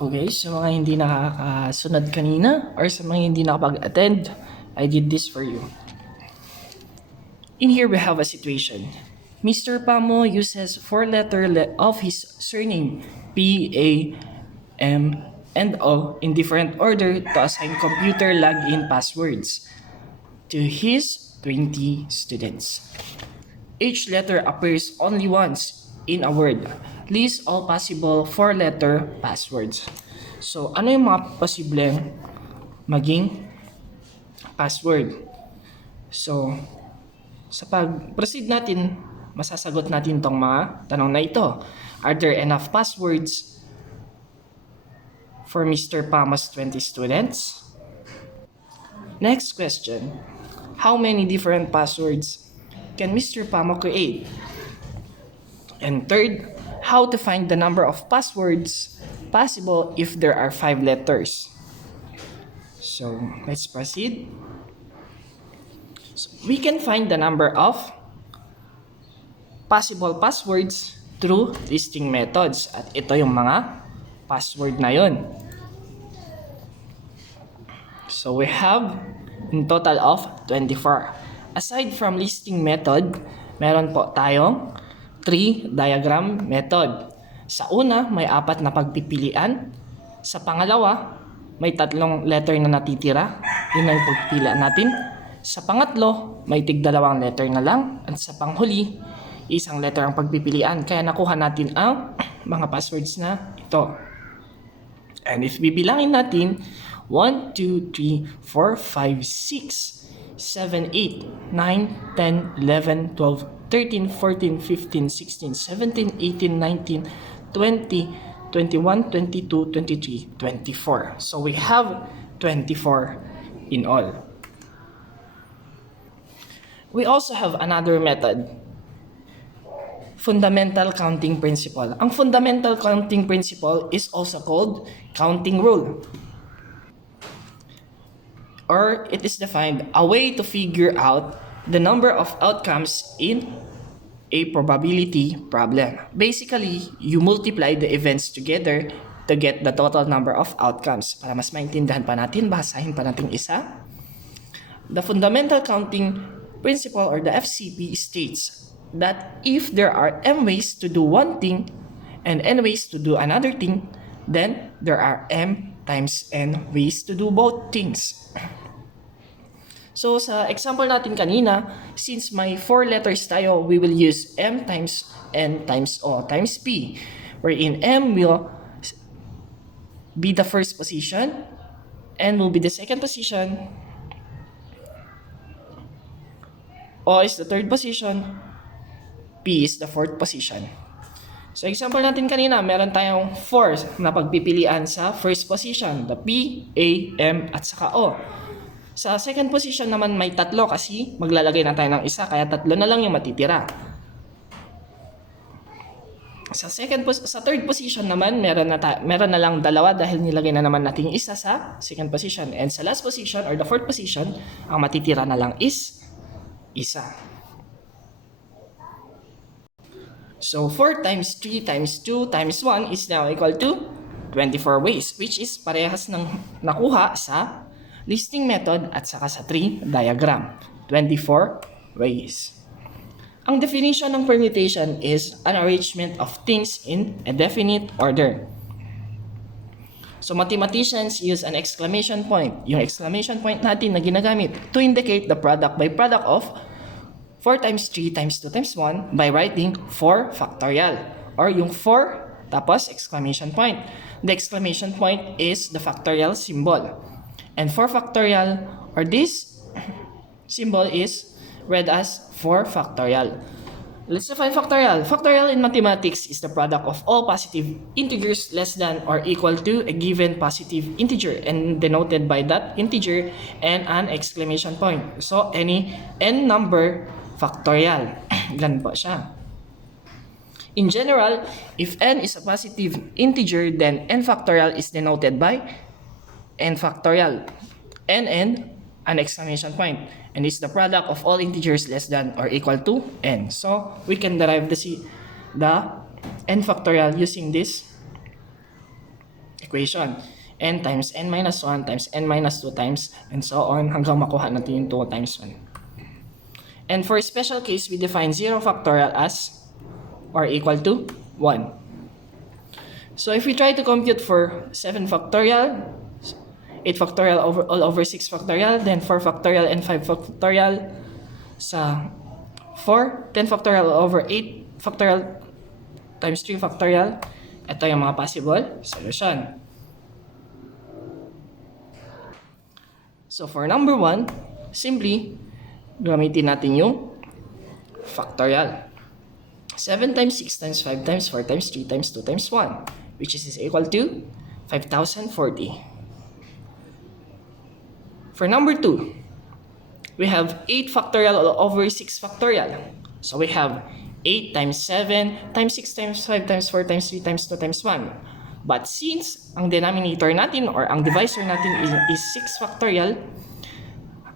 Okay, sa mga hindi nakakasunod kanina or sa mga hindi nakapag-attend, I did this for you. In here we have a situation. Mr. Pamo uses four-letter of his surname P, A, M, and O in different order to assign computer login passwords to his 20 students. Each letter appears only once in a word. List all possible four-letter passwords. So, ano yung mga posibleng maging password? So, sa pag-proceed natin, masasagot natin tong mga tanong na ito. Are there enough passwords for Mr. Pama's 20 students? Next question. How many different passwords can Mr. Pama create? And third, how to find the number of passwords possible if there are 5 letters. So, let's proceed. So, we can find the number of possible passwords through listing methods. At ito yung mga password na yon. So, we have in total of 24. Aside from listing method, meron po tayong tree diagram method. Sa una, may 4 na pagpipilian. Sa pangalawa, may 3 letter na natitira. Yun ang pagpipilian natin. Sa pangatlo, may tig-2 letter na lang. At sa panghuli, 1 letter ang pagpipilian. Kaya nakuha natin ang mga passwords na ito. And if bibilangin natin, 1, 2, 3, 4, 5, 6, 7, 8, 9, 10, 11, 12, 13, 14, 15, 16, 17, 18, 19, 20, 21, 22, 23, 24. So we have 24 in all. We also have another method, fundamental counting principle. Ang fundamental counting principle is also called counting rule. Or it is defined a way to figure out the number of outcomes in a probability problem. Basically, you multiply the events together to get the total number of outcomes. Para mas maintindihan pa natin, basahin pa natin isa. The fundamental counting principle or the FCP states that if there are m ways to do one thing and n ways to do another thing, then there are m times n ways to do both things. So sa example natin kanina, since may 4 letters tayo, we will use m times n times o times p, wherein m will be the first position, n will be the second position, o is the third position, p is the fourth position. So example natin kanina, meron tayong 4 na pagpipilian sa first position, the p, a, m, at saka o. Sa second position naman may 3 kasi maglalagay na tayo ng isa, kaya 3 na lang yung matitira. Sa third position naman meron na lang 2 dahil nilagay na naman natin isa sa second position. And sa last position or the fourth position, ang matitira na lang is isa. So 4 times 3 times 2 times 1 is now equal to 24 ways, which is parehas ng nakuha sa listing method at saka sa tree diagram. 24 ways. Ang definition ng permutation is an arrangement of things in a definite order. So mathematicians use an exclamation point. Yung exclamation point natin na ginagamit to indicate the product by product of 4 times 3 times 2 times 1 by writing 4 factorial. Or yung 4 tapos exclamation point. The exclamation point is the factorial symbol. And 4 factorial, or this symbol is read as 4 factorial. Let's define factorial. Factorial in mathematics is the product of all positive integers less than or equal to a given positive integer and denoted by that integer and an exclamation point. So, any n number factorial. Ganun po siya. In general, if n is a positive integer, then n factorial is denoted by n factorial, n and an exclamation point, and it's the product of all integers less than or equal to n. So we can derive the n factorial using this equation. N times n minus 1 times n minus 2 times and so on hanggang makuha natin yung 2 times 1. And for a special case, we define 0 factorial as or equal to 1. So if we try to compute for 7 factorial, 8 factorial all over 6 factorial, then 4 factorial and 5 factorial sa 4, 10 factorial all over 8 factorial times 3 factorial. Ito yung mga possible solution. So for number 1, simply gamitin natin yung factorial. 7 times 6 times 5 times 4 times 3 times 2 times 1, which is equal to 5,040. For number 2, we have 8 factorial all over 6 factorial. So we have 8 times 7 times 6 times 5 times 4 times 3 times 2 times 1. But since ang denominator natin or ang divisor natin is 6 factorial,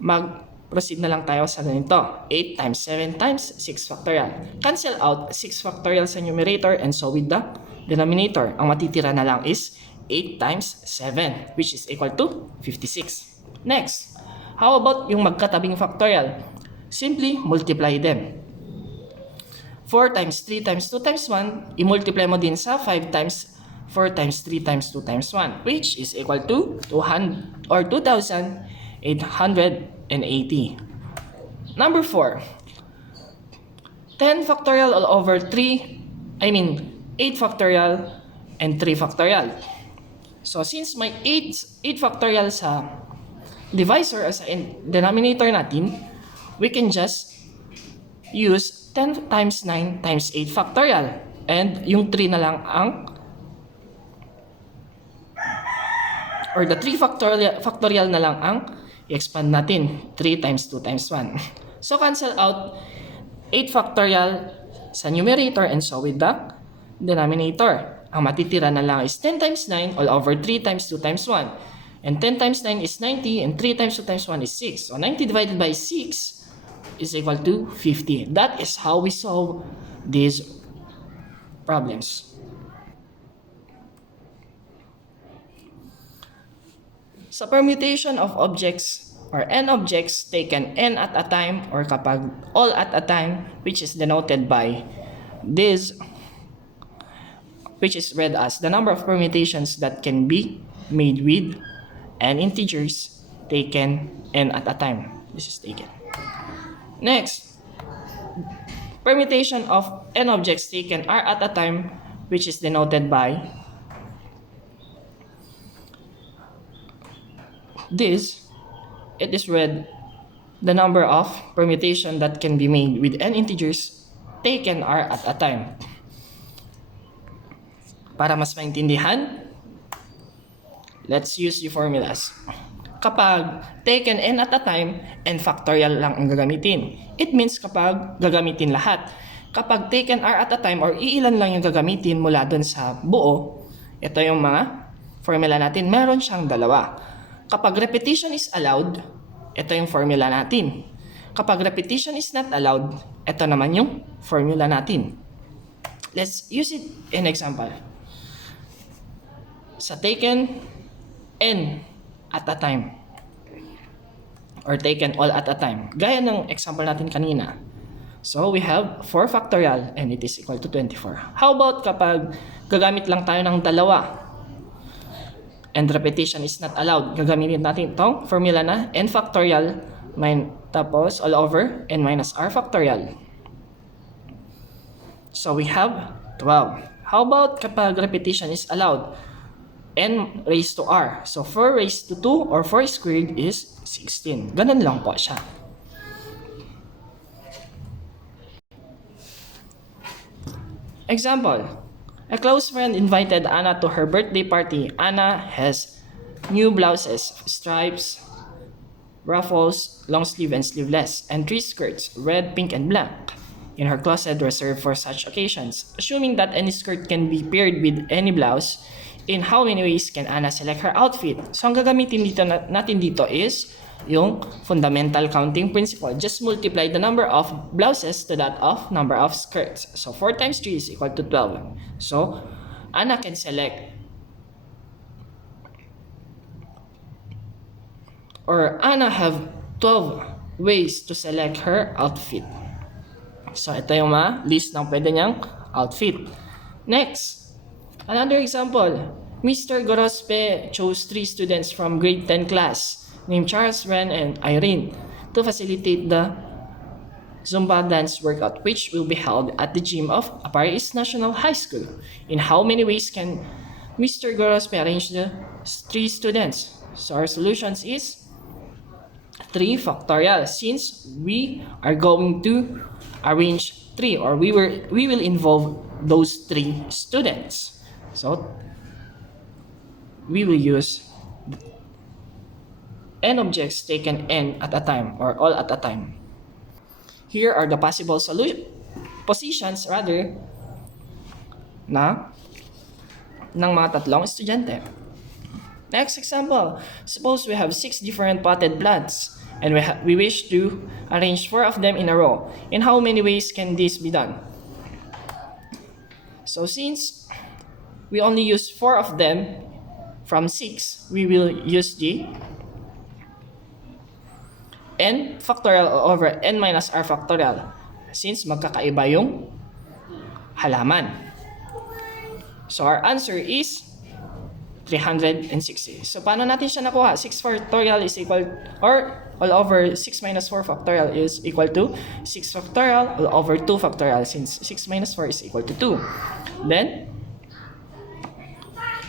mag-proceed na lang tayo sa ganito. 8 times 7 times 6 factorial. Cancel out 6 factorial sa numerator and so with the denominator. Ang matitira na lang is 8 times 7, which is equal to 56. Next, how about yung magkatabing factorial? Simply multiply them. 4 times 3 times 2 times 1, i-multiply mo din sa 5 times 4 times 3 times 2 times 1, which is equal to 200 or 2,880. Number 4, 10 factorial all over 8 factorial and 3 factorial. So since may 8 factorial sa divisor as a denominator natin, we can just use 10 times 9 times 8 factorial. And yung 3 na lang ang, or the 3 factorial na lang ang i-expand natin. 3 times 2 times 1. So cancel out 8 factorial sa numerator and so with the denominator. Ang matitira na lang is 10 times 9 all over 3 times 2 times 1. And 10 times 9 is 90 and 3 times 2 times 1 is 6. So 90 divided by 6 is equal to 50. That is how we solve these problems. Sa permutation of objects or n objects taken n at a time or kapag all at a time, which is denoted by this, which is read as the number of permutations that can be made with n integers taken n at a time. This is taken. Next, permutation of n objects taken r at a time, which is denoted by this. It is read the number of permutation that can be made with n integers taken r at a time. Para mas maintindihan, let's use the formulas. Kapag taken n at a time, n factorial lang ang gagamitin. It means kapag gagamitin lahat. Kapag taken r at a time or iilan lang yung gagamitin mula dun sa buo, ito yung mga formula natin. Meron siyang dalawa. Kapag repetition is allowed, ito yung formula natin. Kapag repetition is not allowed, ito naman yung formula natin. Let's use it in example. Sa taken n at a time or taken all at a time, gaya ng example natin kanina. So we have 4 factorial and it is equal to 24. How about kapag gagamit lang tayo ng dalawa and repetition is not allowed? Gagamitin natin itong formula na n factorial tapos all over n minus r factorial. So we have 12. How about kapag repetition is allowed? N raised to r. So 4 raised to 2 or 4 squared is 16. Ganun lang po siya. Example. A close friend invited Anna to her birthday party. Anna has new blouses, stripes, ruffles, long sleeve and sleeveless, and 3 skirts, red, pink, and black, in her closet reserved for such occasions. Assuming that any skirt can be paired with any blouse, in how many ways can Anna select her outfit? So, ang gagamitin natin dito is yung fundamental counting principle. Just multiply the number of blouses to that of number of skirts. So, 4 times 3 is equal to 12. So, Anna can select or Anna have 12 ways to select her outfit. So, ito yung mga list ng pwede niyang outfit. Next, another example. Mr. Gorospe chose 3 students from grade 10 class named Charles, Ren, and Irene to facilitate the Zumba dance workout, which will be held at the gym of Aparis National High School. In how many ways can Mr. Gorospe arrange the 3 students? So our solutions is 3 factorial, since we are going to arrange 3, or we will involve those 3 students. So we will use n objects taken n at a time, or all at a time. Here are the possible positions na ng mga tatlong estudyante. Next example, suppose we have 6 different potted plants and we wish to arrange 4 of them in a row. In how many ways can this be done? So since we only use 4 of them from 6, we will use the n factorial over n minus r factorial, since magkakaiba yung halaman. So our answer is 360. So paano natin siya nakuha? 6 factorial is equal, or all over 6 minus 4 factorial is equal to 6 factorial all over 2 factorial, since 6 minus 4 is equal to 2. Then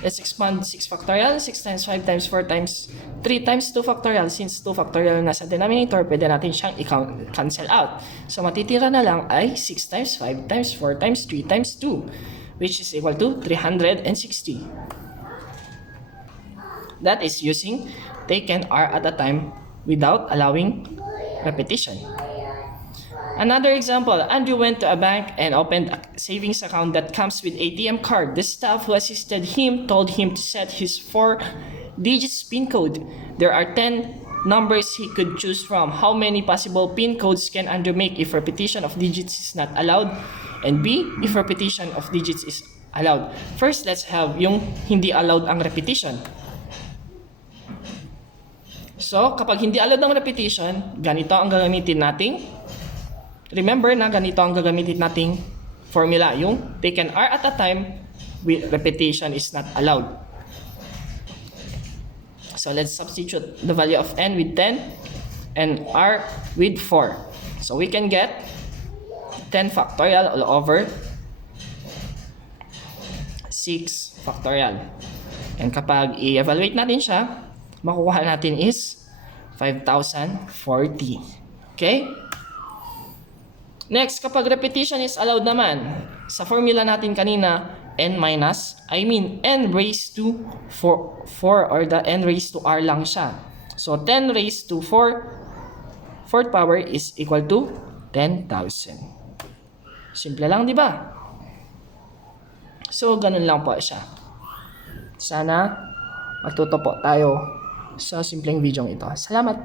let's expand 6 factorial. 6 times 5 times 4 times 3 times 2 factorial. Since 2 factorial na sa denominator, pwede natin siyang i-cancel out. So matitira na lang ay 6 times 5 times 4 times 3 times 2, which is equal to 360. That is using taken r at a time without allowing repetition. Another example, Andrew went to a bank and opened a savings account that comes with ATM card. The staff who assisted him told him to set his 4-digit PIN code. There are 10 numbers he could choose from. How many possible PIN codes can Andrew make if repetition of digits is not allowed? And B, if repetition of digits is allowed. First, let's have yung hindi allowed ang repetition. So, kapag hindi allowed ang repetition, ganito ang gagamitin nating, remember na ganito ang gagamitin nating formula, yung taken r at a time with repetition is not allowed. So let's substitute the value of n with 10 and r with 4. So we can get 10 factorial all over 6 factorial. And kapag i-evaluate natin siya, makukuha natin is 5,040. Okay? Next, kapag repetition is allowed naman, sa formula natin kanina, n raised to 4, or the n raised to r lang siya. So 10 raised to 4 fourth power is equal to 10,000. Simple lang, di ba? So ganun lang po siya. Sana matuto po tayo sa simpleng video ito. Salamat!